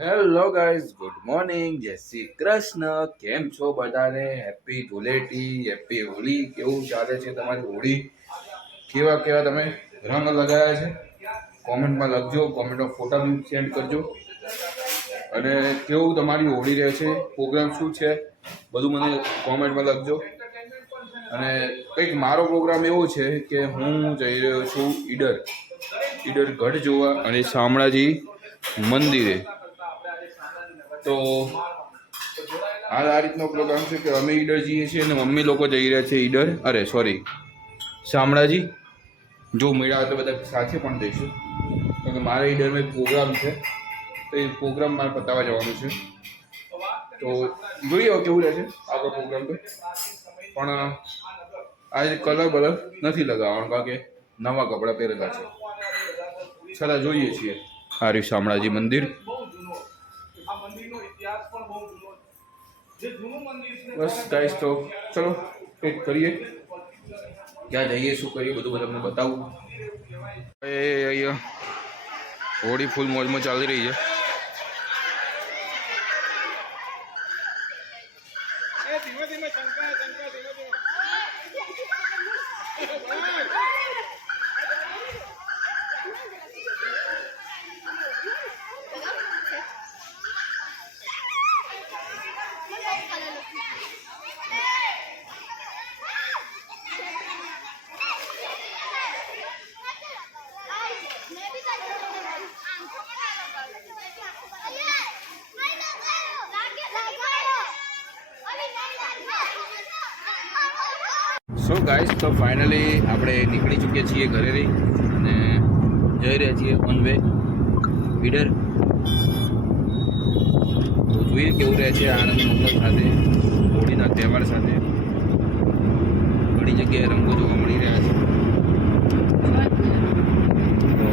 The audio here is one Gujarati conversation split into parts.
હેલો ગાઈઝ, ગુડ મોર્નિંગ, જય શ્રી કૃષ્ણ. કેમ છો બધાને? Happy Dhuleti, happy Holi. કેવું ચાલે છે તમારી હોળી? કેવા કેવા તમે રંગ લગાવ્યા છે? કોમેન્ટમાં લખજો, કોમેન્ટમાં ફોટા બી સેન્ડ કરજો. અને કેવું તમારી હોળી રહે છે, પ્રોગ્રામ શું છે, બધું મને કોમેન્ટમાં લખજો. અને કંઈક મારો પ્રોગ્રામ એવો છે કે હું જઈ રહ્યો છું ઈડર ગઢ જોવા અને શામળાજી મંદિરે. તો હાલ આ રીતનો પ્રોગ્રામ છે કે અમે ઈડર જઈએ છીએ અને મમ્મી લોકો જઈ રહ્યા છે શામળાજી. જો મેળા તો બધા સાથે પણ જઈશું, કારણ કે મારે ઈડરમાં એક પ્રોગ્રામ છે, તો એ પ્રોગ્રામ મારે પતાવવા જવાનું છે. તો જોઈએ કેવું રહેશે આપણો પ્રોગ્રામ. તો પણ આજે કલર બલર નથી લગાવવાનું, કારણ કે નવા કપડાં પહેરેલા છે. છતાં જોઈએ છીએ આ રહ્યું શામળાજી મંદિર. બસ ગાઈસ, તો ચલો કંઈક કરીએ, ક્યાં જઈએ, શું કરીએ, બધું તમને બતાવું. અહીંયા હોળી ફૂલ મોજમાં ચાલી રહી છે. સો ગાઈસ, તો ફાઇનલી આપણે નીકળી ચૂક્યા છીએ ઘરે રહી અને જઈ રહ્યા છીએ ઓન વે ઈડર. તો જોઈએ કેવું રહે છે આનંદ મંગલ સાથે, હોળીના તહેવાર સાથે. ઘણી જગ્યાએ રંગો જોવા મળી રહ્યા છે, તો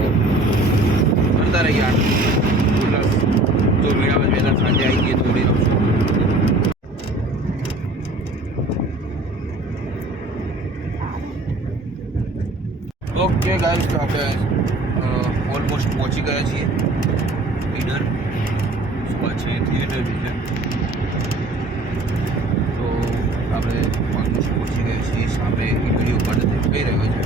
કરતા રહીએ આનંદ. જો મેળામાં વહેલા સાંજે આવી ગઈએ તો હોળી રમશું. ઓકે ગાઈસ, તો આપણે ઓલમોસ્ટ પહોંચી ગયા છીએ ઈડર. શું છે થિયેટર બી છે, તો આપણે ઓલમોસ્ટ પહોંચી ગયા છીએ. સામે વિડીયો ગઢ થઈ રહ્યો છે.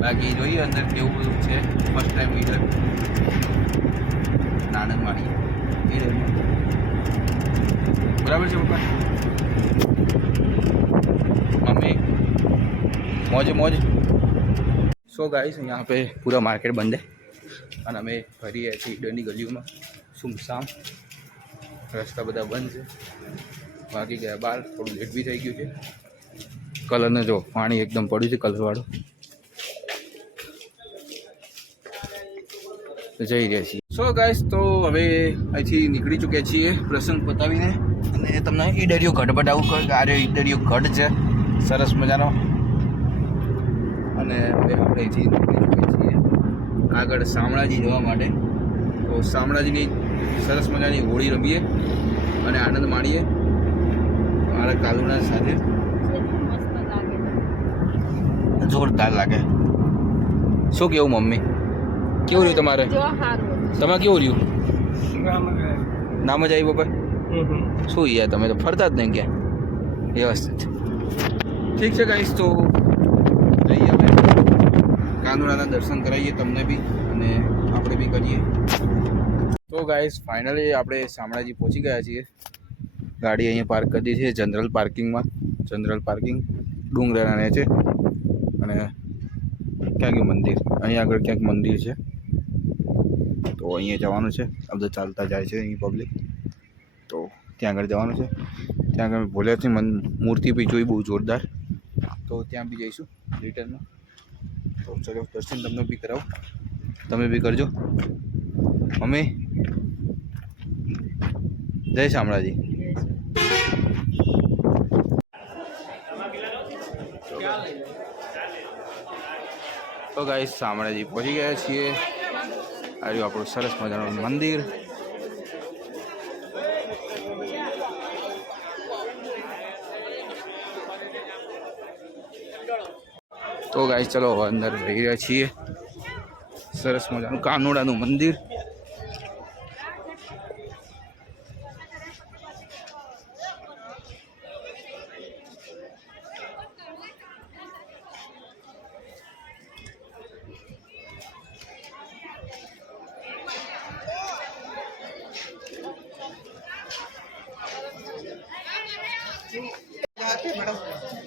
બાકી જોઈએ અંદર કેવું બધું છે. ફર્સ્ટ ટાઈમ ઈડર આનંદ માણીએ ઈડરમાં. બરાબર છે પપ્પા? मम्मी मौज मौज. सो गाइस, यहाँ पे पूरा मार्केट बंद है और અમે ફરીએ છીએ ઈડરની ગલીઓમાં. સુમસામ રસ્તા બધા બંધ છે. વાગી ગયા 12, થોડું લેટ બી થઈ ગયું છે. કલરને જો પાણી એકદમ પડ્યું છે કલરવાળું. જઈ રહ્યા છીએ. સો ગાઈસ, તો હવે અહીંથી નીકળી ચૂક્યા છીએ પ્રસંગ પતાવીને, અને તમને ઈડરિયો ગઢ બતાવું કે આ ઈડરિયો ગઢ છે સરસ મજાનો. અને હવે આપણે અહીંથી નીકળી ચૂક્યા છીએ આગળ શામળાજી જવા માટે. તો શામળાજીની સરસ મજાની હોળી રમીએ અને આનંદ માણીએ મારા કાલુના સાથે. જોરદાર લાગે. શું કેવું મમ્મી, કેવું રહ્યું તમારે? તમે કેવું રહ્યું? નામ જ આવી પપ્પા? શું યાર, તમે તો ફરતા જ નહીં ક્યાં. વ્યવસ્થિત ઠીક છે ગાઈસ, તો જઈએ આપણે કાનુડાના દર્શન કરાવીએ તમને બી અને આપણે બી કરીએ. તો ગાઈસ, ફાઇનલી આપણે શામળાજી પહોંચી ગયા છીએ. ગાડી અહીંયા પાર્ક કરી દીધી છે જનરલ પાર્કિંગ ડુંગરાના છે. અને ક્યાં ગયું મંદિર? અહીંયા આગળ ક્યાંક મંદિર છે, તો અહીંયા જવાનું છે. આ બધા ચાલતા જાય છે અહીં પબ્લિક, તો ત્યાં આગળ જવાનું છે. ત્યાં આગળ ભોલેનાથની મૂર્તિ બી જોઈ, બહુ જોરદાર. તો ત્યાં બી જઈશું રિટર્નમાં. તો ચલો દર્શન તમને બી કરાવો, તમે બી કરજો. મમ્મી, જય શામળાજી. તો ગાઈસ, શામળાજી પહોંચી ગયા છીએ. આ રહ્યું આપણું સરસ મજાનું મંદિર. તો ગાઈસ, ચલો અંદર જઈ રહ્યા છીએ સરસ મજાનું કાનોડાનું મંદિર.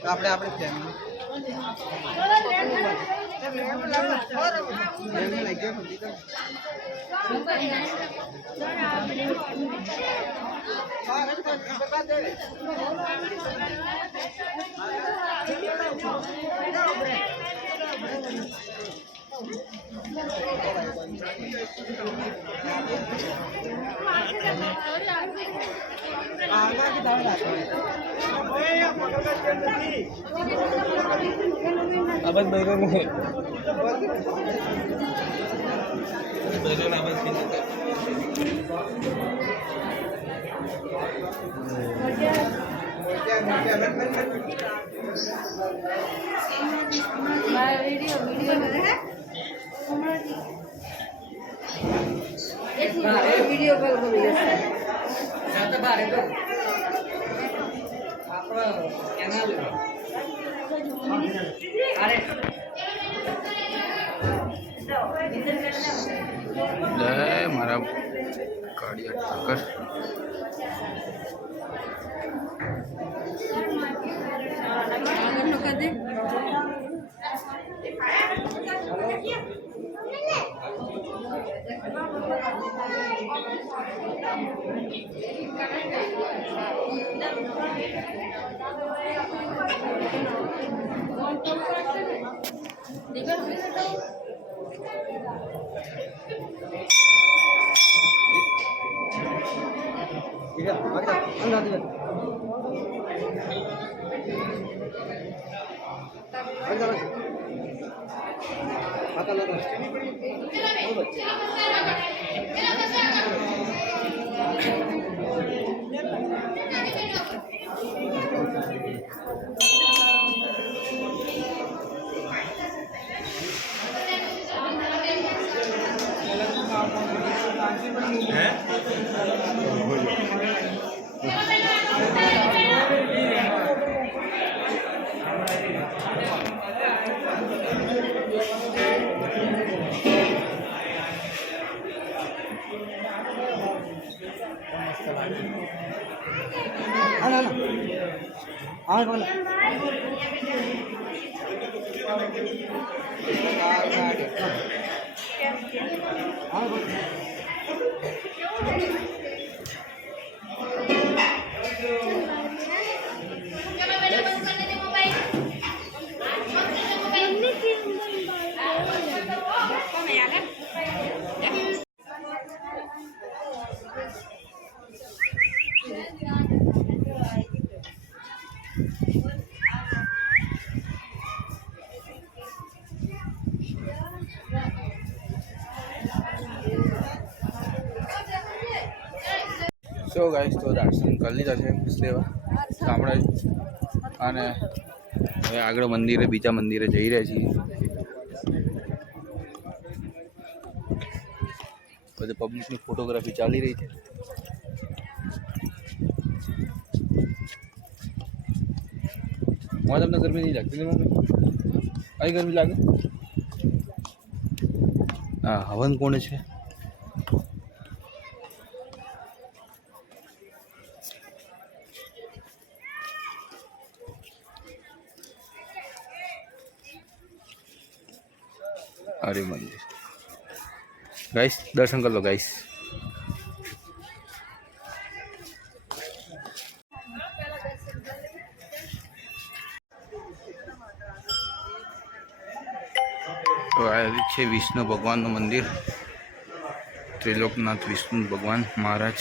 આપણે આપણે ફેમિલી આવાજ બૈરો ને वीडियो कॉल को जाता बारे तो આપણો કેનાલ અરે જય મારા કાળિયા ઠાકર. સો ગાઈસ, તો દર્શન કરી લીધા છે સેવા આપણે, અને હવે આગળ મંદિરે, બીજા મંદિરે જઈ રહ્યા છીએ. બધે પબ્લિકની ફોટોગ્રાફી ચાલી રહી છે. તમને ગરમી નહીં લાગતી? અહીં ગરમી લાગે? હા, હવન કોણ છે? અરે મંદિર ગાઈસ, દર્શન કરી લો ગાઈસ. તો આ છે વિષ્ણુ ભગવાનનું મંદિર, ત્રિલોકનાથ વિષ્ણુ ભગવાન મહારાજ.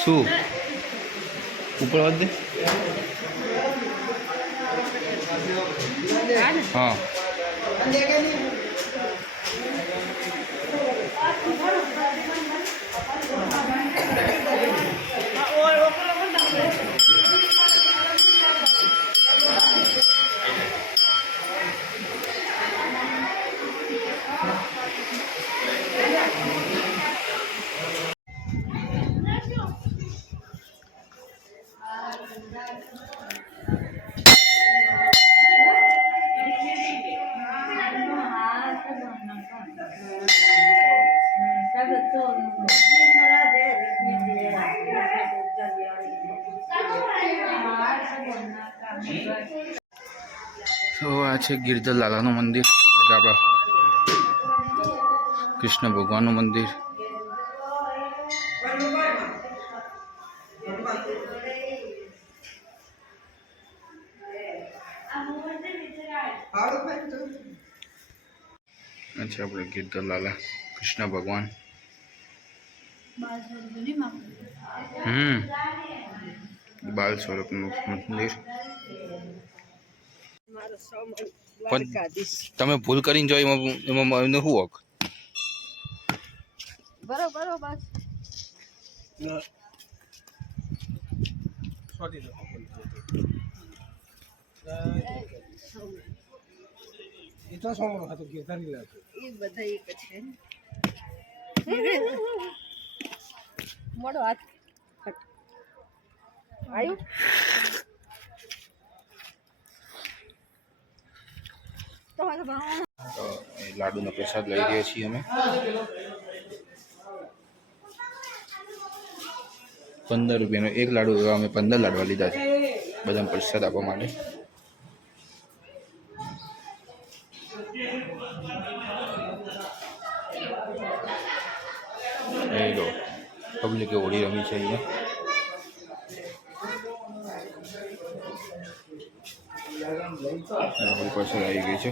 શું ઉપર વાત દે? હા તો આ છે ગિરધર લાલાનું મંદિર, આપણા કૃષ્ણ ભગવાનનું મંદિર. આ છે આપણે ગિરધર લાલા કૃષ્ણ ભગવાન. બાલ સ્વરૂપનું મંદિર. પણ તમે ભૂલ કરીને જો એમાં શું હક? બરોબર બસ એ તો સોમણો હતો કે ધરી લાગે એ બધા એક છે મોડો હાથ આવ્યું લાડુનો પ્રસાદ લઈ રહ્યા છીએ અમે. 15 રૂપિયાનો એક લાડુ, એવા અમે 15 લાડવા લીધા છે બધાને પ્રસાદ આપવા માટે. એ લો પબ્લિકે હોળી રમી છે અહીંયા. હોળી પાછળ આવી ગઈ છે.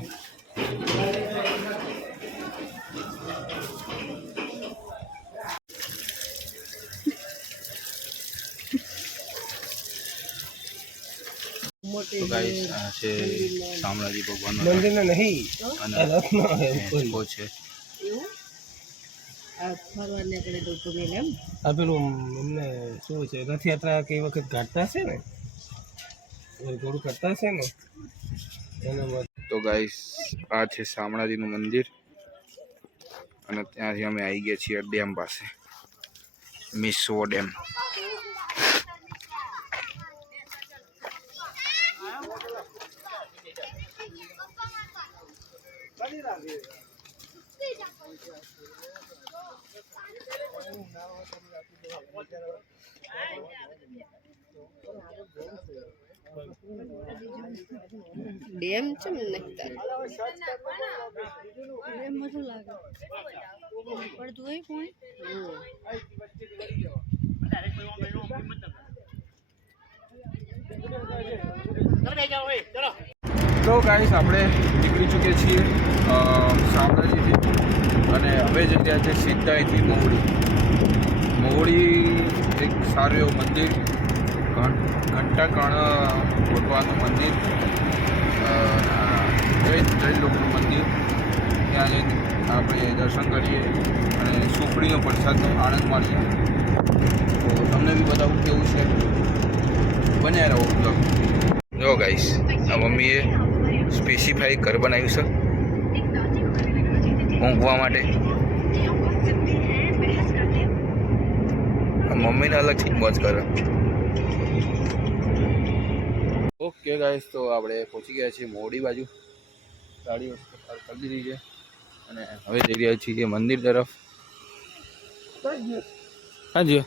તો ગાઈસ આ છે શામળાજી ભગવાનનો મંદિરને નહીં અને રથનો હિસ્સો છે. એવું આ ફરવા નીકળે તો ગમે એમ આ પેલું એમને શું છે રથયાત્રા કઈ વખત કાઢતા છે ને થોડું કરતા છે ને એના. તો ગાઈસ આ છે શામળાજીનું મંદિર અને ત્યાંથી અમે આવી ગયા છીએ ડેમ પાસે, મિસો ડેમ. ડેમ છે મને નખતા ડેમ મજો લાગે પડતું હોય કોણ. તો ગાઈસ આપણે નીકળી ચૂક્યા છીએ શામળાજીથી અને હવે જગ્યા છે સીધા અહીંથી મહુડી એક સારું એવું મંદિર, ઘંટાકર્ણ ભગવાનનું મંદિર, જૈન લોકોનું મંદિર. ત્યાં જઈને આપણે દર્શન કરીએ અને સુખડીનો પ્રસાદનો આનંદ માણીએ. તો તમને બી બતાવું કેવું છે, બન્યા રહો બ્લોગ. જો ગાઈસ આ મમ્મીએ સ્પેસિફાઈ ઘર બનાવ્યું છે ઊંઘવા માટે. મમ્મીને અલગથી મોજ કરે. ઓકે ગાઈસ તો આપણે પહોંચી ગયા છીએ મોડી બાજુ, ગાડી કરી દીધી છે અને હવે જઈ રહ્યા છીએ મંદિર તરફ. હા જી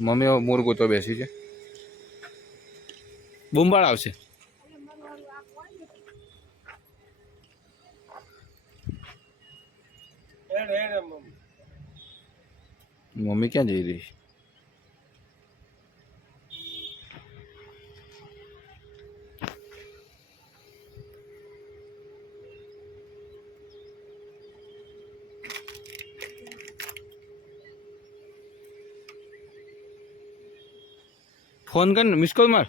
મમ્મી મોર ગોતો બેસી છે, બુંબાળ આવશે. મમ્મી ક્યાં જઈ રહી છે? ફોન કર ને, મિસ કોલ માર.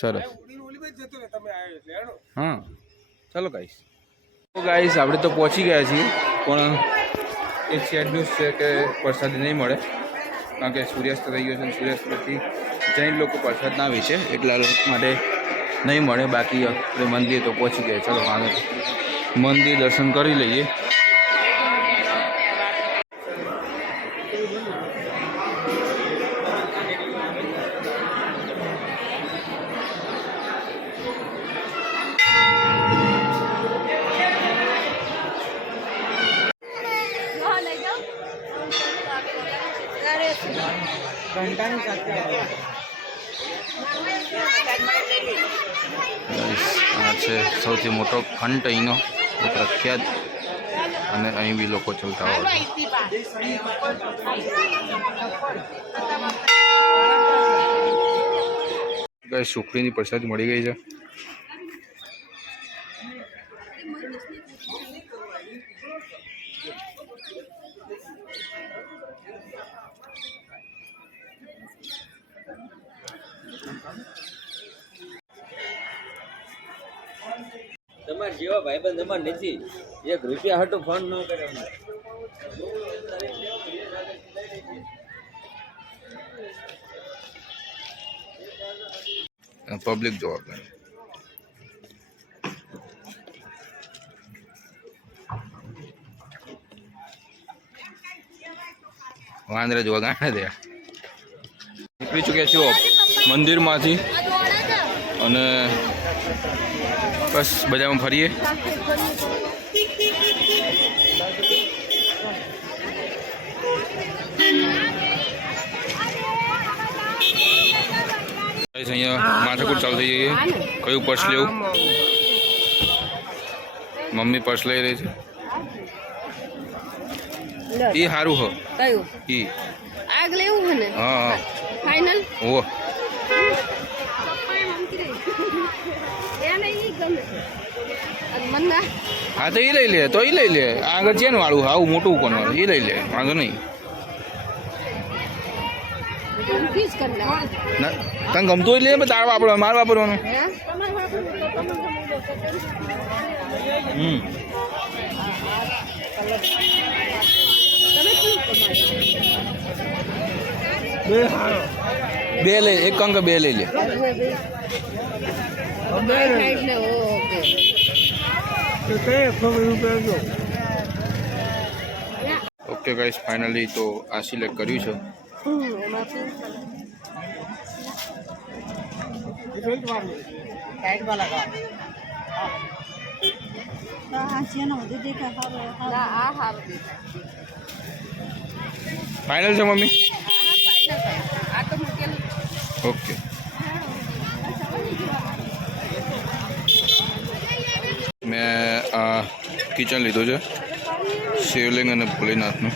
સરસ ઓલી બાજુ જતો રહે તમે આવ્યો એટલે હેડો. હા ચાલો ગાઈસ. તો ગાઈસ આપણે તો પહોંચી ગયા છીએ, પણ એક સેડ ન્યૂઝ છે કે પ્રસાદ નહીં મળે, કારણ કે સૂર્યાસ્ત થઈ ગયો છે અને સૂર્યાસ્ત પછી જૈન લોકો પ્રસાદ ના વેચે એટલા માટે નહીં મળે. બાકી આપણે મંદિર તો પહોંચી ગયા. ચાલો આગળ મંદિર દર્શન કરી લઈએ. આ છે સૌથી મોટો ફંટ અહીંનો, પ્રખ્યાત, અને અહીં બી લોકો ચલતા હોય છે. ગાઈસ સુખડીની પ્રસાદી મળી ગઈ છે. તમારે જેવા ભાઈબંધ અમાર નથી, એક રૂપિયા હાટો ફોન ન કરે અમને. પબ્લિક જોવા વાંદરા જોવા ગાણા દે. નીકળી ચૂક્યા છો મંદિરમાંથી અને બસ બજારમાં ફરીએ. અહીંયા માથાકૂટ ચાલુ થઈ જઈએ. કયું પર્સ લેવું? મમ્મી પર્સ લઈ રહી છે. એ સારું હો. કયું ઈ આગ લેવું છે ને? હા હા ફાઇનલ. ઓ હા તો એ લઈ લે, તો એ લઈ લે. આગળ છે ને વાળું આવું મોટું કોણ વાળું, એ લઈ લે, વાંધો નહીં. ના તને ગમતું હોય લે, તારે વાપરવાનું, મારે વાપરવાનું. બે લઈ, એક કંક બે લઈ લે. ઓકે ગાઈસ, ફાઇનલી તો આ સિલેક્ટ કર્યું છે. ફાઇનલ છે મમ્મી? ઓકે. મેં આ કિચન લીધું છે, શિવલિંગ અને ભોલેનાથનું.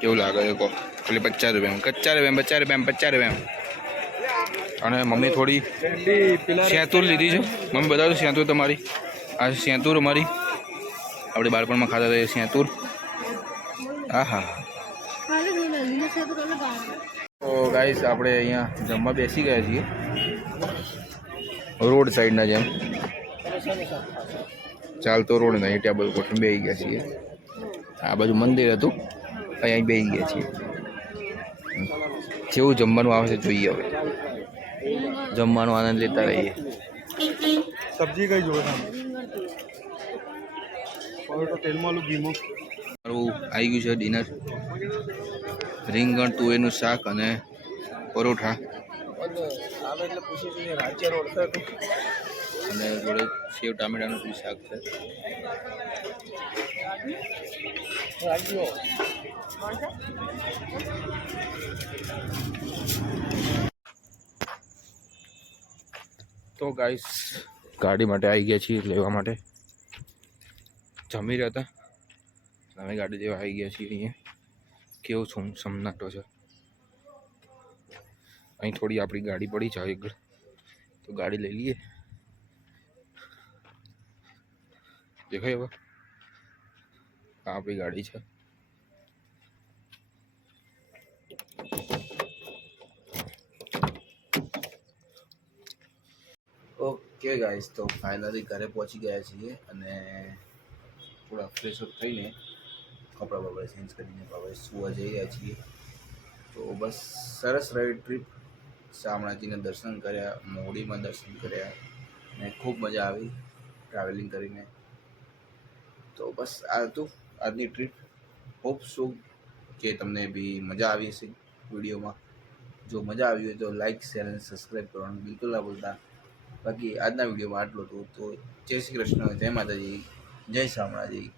કેવું લાગે છે કહો? ખાલી 50 રૂપિયા. અને મમ્મી થોડી સેતુર લીધી છે. મમ્મી બતાવું સેતુર તમારી. આ સેતુર અમારી આપણે બાળપણમાં ખાતા હતા એ સેતુર. હા હા. તો ગાઈસ આપણે અહીંયા જમવા બેસી ગયા છીએ, રોડ સાઈડના જેમ. ચાલતો રોડ નહીં, ટેબલ કોઠી બેસી ગયા છીએ. આ બાજુ મંદિર હતું, અહીંયા બેસી ગયા છીએ. જેવું જમવાનું આવે છે જોઈએ. હવે જમવાનો આનંદ લેતા રહીએ. સબ્જી કઈ જોવે તેલમાં ઘીમું મારું આવી ગયું છે ડિનર. રીંગણ તુવેરનું શાક અને પરોઠા, અને જોડે સેવ ટામેટાનું બી શાક છે. તો ગાઈસ ગાડી માટે આવી ગયા છીએ, લેવા માટે. જમી રહ્યા હતા, અમે ગાડી લેવા આવી ગયા છીએ. અહીંયા કેવું છું સન્નાટો છે. અહીં થોડી આપણી ગાડી પડી છે આગળ, તો ગાડી લઈ લઈએ. દેખાય હવે આ આપણી ગાડી છે. ઓકે ગાઈસ, તો ફાઇનલી ઘરે પહોંચી ગયા છીએ અને થોડા ફ્રેશ અપ થઈને કપડાં બપડા ચેન્જ કરીને હવે સુવા જઈ રહ્યા છીએ. તો બસ સરસ રહી ટ્રીપ. શામળાજીના દર્શન કર્યા, મોડીમાં દર્શન કર્યા અને ખૂબ મજા આવી ટ્રાવેલિંગ કરીને. તો બસ આ હતું આજની ટ્રીપ. હોપ સો કે તમને બી મજા આવી હશે વિડીયોમાં. જો મજા આવી હોય તો લાઇક, શેર અને સબસ્ક્રાઈબ કરવાનું બિલકુલ ના ભૂલતા. બાકી આજના વિડીયોમાં આટલું હતું. તો જય શ્રી કૃષ્ણ, જય માતાજી, જય શામળાજી.